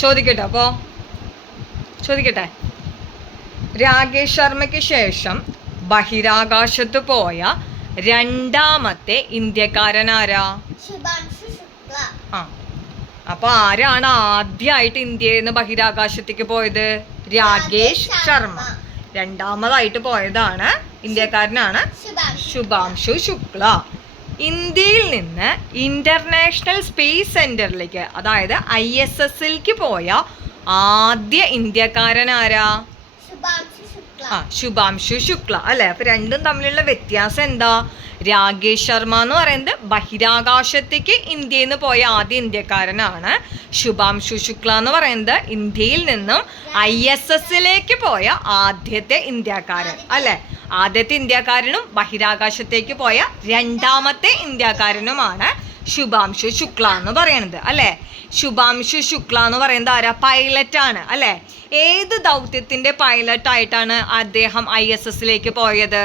ചോദിക്കട്ടെ ചോദിക്കട്ടെ. രാകേഷ് ശർമ്മയ്ക്ക് ശേഷം ബഹിരാകാശത്ത് പോയ രണ്ടാമത്തെ ഇന്ത്യക്കാരനാരാ? അപ്പൊ ആരാണ് ആദ്യമായിട്ട് ഇന്ത്യയിൽ നിന്ന് ബഹിരാകാശത്തേക്ക് പോയത്? രാകേഷ് ശർമ്മ. രണ്ടാമതായിട്ട് പോയതാണ് ഇന്ത്യക്കാരനാണ് ശുഭാംശു ശുക്ല. ഇന്ത്യയിൽ നിന്ന് ഇന്റർനാഷണൽ സ്പേസ് സെന്ററിലേക്ക്, അതായത് ISSലേക്ക് പോയ ആദ്യ ഇന്ത്യക്കാരനാരാ? ശുഭാംശു ശുക്ല അല്ലെ. അപ്പൊ രണ്ടും തമ്മിലുള്ള വ്യത്യാസം എന്താ? രാകേഷ് ശർമ്മ എന്ന് പറയുന്നത് ബഹിരാകാശത്തേക്ക് ഇന്ത്യയിൽ നിന്ന് പോയ ആദ്യ ഇന്ത്യക്കാരനാണ്. ശുഭാംശു ശുക്ല എന്ന് പറയുന്നത് ഇന്ത്യയിൽ നിന്നും ISSലേക്ക് പോയ ആദ്യത്തെ ഇന്ത്യക്കാരൻ അല്ലെ. ആദ്യത്തെ ഇന്ത്യക്കാരനും ബഹിരാകാശത്തേക്ക് പോയ രണ്ടാമത്തെ ഇന്ത്യക്കാരനുമാണ് ശുഭാംശു ശുക്ല എന്ന് പറയുന്നത് അല്ലെ. ശുഭാംശു ശുക്ല എന്ന് പറയുന്നത് ആരാ? പൈലറ്റ് ആണ് അല്ലെ. ഏത് ദൗത്യത്തിന്റെ പൈലറ്റ് ആയിട്ടാണ് അദ്ദേഹം ISSലേക്ക് പോയത്?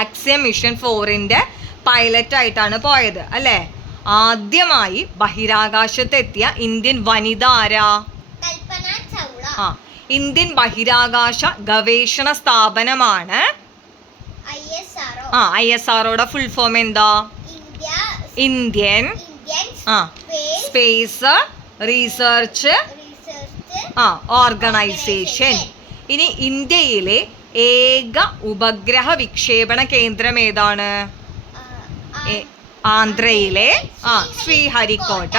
ആക്സിയം മിഷൻ 4ന്റെ പൈലറ്റ് ആയിട്ടാണ് പോയത് അല്ലെ. ആദ്യമായി ബഹിരാകാശത്തെത്തിയ ഇന്ത്യൻ വനിത ആരാ? ഇന്ത്യൻ ബഹിരാകാശ ഗവേഷണ സ്ഥാപനമാണ് ISROയുടെ ഫുൾ ഫോം എന്താ? Indian space research organisation. ഇനി ഇന്ത്യയിലെ ഏക ഉപഗ്രഹ വിക്ഷേപണ കേന്ദ്രം ഏതാണ്? ആന്ധ്രയിലെ ശ്രീഹരിക്കോട്ട.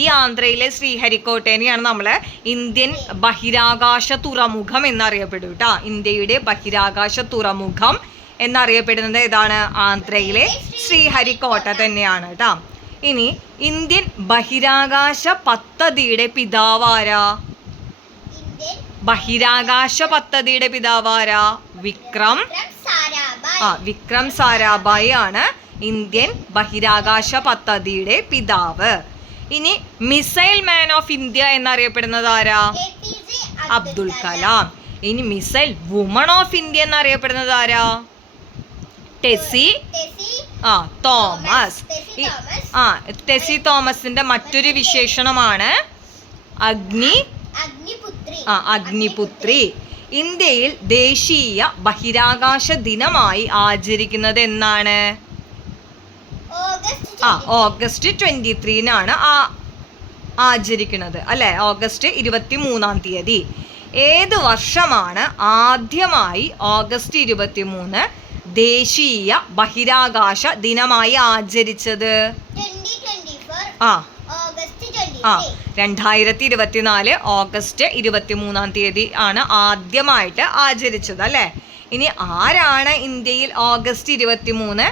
ഈ ആന്ധ്രയിലെ ശ്രീഹരിക്കോട്ടേനെയാണ് നമ്മള് ഇന്ത്യൻ ബഹിരാകാശ തുറമുഖം എന്നറിയപ്പെടും കേട്ടോ. ഇന്ത്യയുടെ ബഹിരാകാശ തുറമുഖം എന്നറിയപ്പെടുന്നത് ഏതാണ്? ആന്ധ്രയിലെ ശ്രീഹരിക്കോട്ട തന്നെയാണ് കേട്ടോ. ഇനി ഇന്ത്യൻ ബഹിരാകാശ പദ്ധതിയുടെ പിതാവാരാ? ബഹിരാകാശ പദ്ധതിയുടെ പിതാവാരാ? വിക്രം സാരാഭായി ആണ് ഇന്ത്യൻ ബഹിരാകാശ പദ്ധതിയുടെ പിതാവ്. ഇനി മിസൈൽ മാൻ ഓഫ് ഇന്ത്യ എന്നറിയപ്പെടുന്നത് ആരാ? അബ്ദുൽ കലാം. ഇനി മിസൈൽ വുമൺ ഓഫ് ഇന്ത്യ എന്നറിയപ്പെടുന്നത് ആരാ? ടെസി തോമസ്. ടെസി തോമസിന്റെ മറ്റൊരു വിശേഷണമാണ് അഗ്നിപുത്രി. ഇന്ത്യയിൽ ദേശീയ ബഹിരാകാശ ദിനമായി ആചരിക്കുന്നത് എന്നാണ്? ഓഗസ്റ്റ് 23 ആചരിക്കുന്നത് അല്ലെ. ഓഗസ്റ്റ് 23 ഏത് വർഷമാണ് ആദ്യമായി ഓഗസ്റ്റ് 23 ദേശീയ ബഹിരാകാശ ദിനമായി ആചരിച്ചത്? 2024 ഓഗസ്റ്റ് 23 ആണ് ആദ്യമായിട്ട് ആചരിച്ചത് അല്ലെ. ഇനി ആരാണ് ഇന്ത്യയിൽ ഓഗസ്റ്റ് 23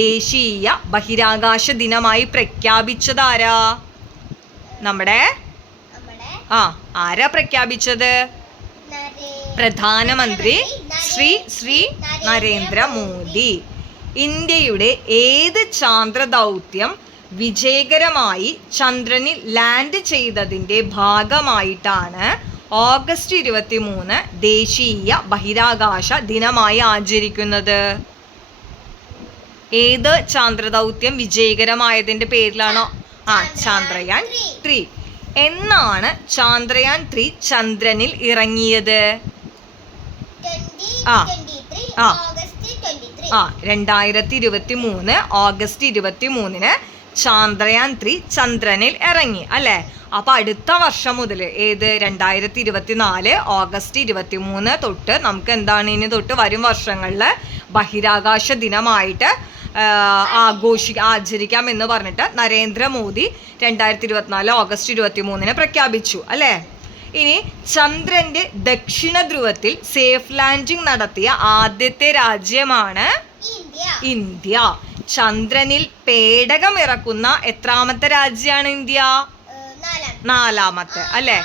ദേശീയ ബഹിരാകാശ ദിനമായി പ്രഖ്യാപിച്ചത്? ആരാ? നമ്മുടെ ആരാ പ്രഖ്യാപിച്ചത്? പ്രധാനമന്ത്രി ശ്രീ നരേന്ദ്രമോദി. ഇന്ത്യയുടെ ഏത് ചാന്ദ്ര ദൗത്യം വിജയകരമായി ചന്ദ്രനിൽ ലാൻഡ് ചെയ്തതിൻ്റെ ഭാഗമായിട്ടാണ് ഓഗസ്റ്റ് 23 ദേശീയ ബഹിരാകാശ ദിനമായി ആചരിക്കുന്നത്? ഏത് ചാന്ദ്രദൗത്യം വിജയകരമായതിന്റെ പേരിലാണോ? ചാന്ദ്രയാൻ 3. എന്നാണ് ചാന്ദ്രയാൻ 3 ചന്ദ്രനിൽ ഇറങ്ങിയത്? 2023 ഓഗസ്റ്റ് 23 ചാന്ദ്രയാൻ 3 ചന്ദ്രനിൽ ഇറങ്ങി അല്ലെ. അപ്പൊ അടുത്ത വർഷം മുതൽ ഏത് 2024 ഓഗസ്റ്റ് 23 തൊട്ട് നമുക്ക് എന്താണ് ഇനി തൊട്ട് വരും വർഷങ്ങളിൽ ബഹിരാകാശ ദിനമായിട്ട് ആചരിക്കാം എന്ന് പറഞ്ഞിട്ട് നരേന്ദ്രമോദി 2024 ഓഗസ്റ്റ് 23 പ്രഖ്യാപിച്ചു അല്ലേ. ഇനി ചന്ദ്രന്റെ ദക്ഷിണ ധ്രുവത്തിൽ സേഫ് ലാൻഡിംഗ് നടത്തിയ ആദ്യത്തെ രാജ്യമാണ് ഇന്ത്യ. ചന്ദ്രനിൽ പേടകം ഇറക്കുന്ന എത്രാമത്തെ രാജ്യമാണ് ഇന്ത്യ? 4ാമത്തെ അല്ലേ.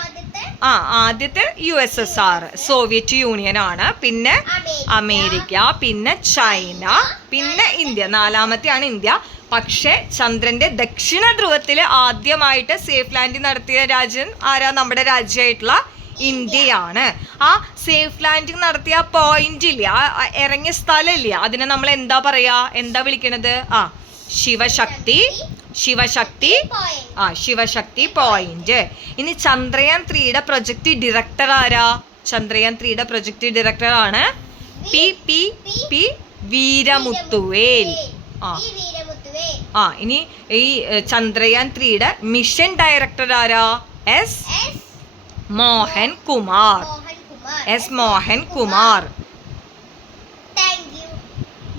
ആദ്യത്തെ USSR സോവിയറ്റ് യൂണിയൻ ആണ്, പിന്നെ അമേരിക്ക, പിന്നെ ചൈന, പിന്നെ ഇന്ത്യ. 4ാമത്തെയാണ് ഇന്ത്യ. പക്ഷെ ചന്ദ്രന്റെ ദക്ഷിണ ധ്രുവത്തിൽ ആദ്യമായിട്ട് സേഫ് ലാൻഡിംഗ് നടത്തിയ രാജ്യം ആരാ? നമ്മുടെ രാജ്യമായിട്ടുള്ള ഇന്ത്യയാണ്. ആ സേഫ് ലാൻഡിംഗ് നടത്തിയ പോയിന്റ് ഇല്ല, ഇറങ്ങിയ സ്ഥലം ഇല്ല, അതിനെ നമ്മൾ എന്താ പറയാ, എന്താ വിളിക്കണത്? ശിവശക്തി ശിവശക്തി ശിവശക്തി പോയിന്റ്. ഇനി ചന്ദ്രയാൻ 3യുടെ പ്രൊജക്ട് ഡയറക്ടർ ആരാ? ചന്ദ്രയാൻ 3യുടെ പ്രൊജക്ട് ഡയറക്ടർ ആണ് പി വീരമുത്തുവേൽ. ഇനി ഈ ചന്ദ്രയാൻ 3യുടെ മിഷൻ ഡയറക്ടർ ആരാ? എസ് മോഹൻ കുമാർ.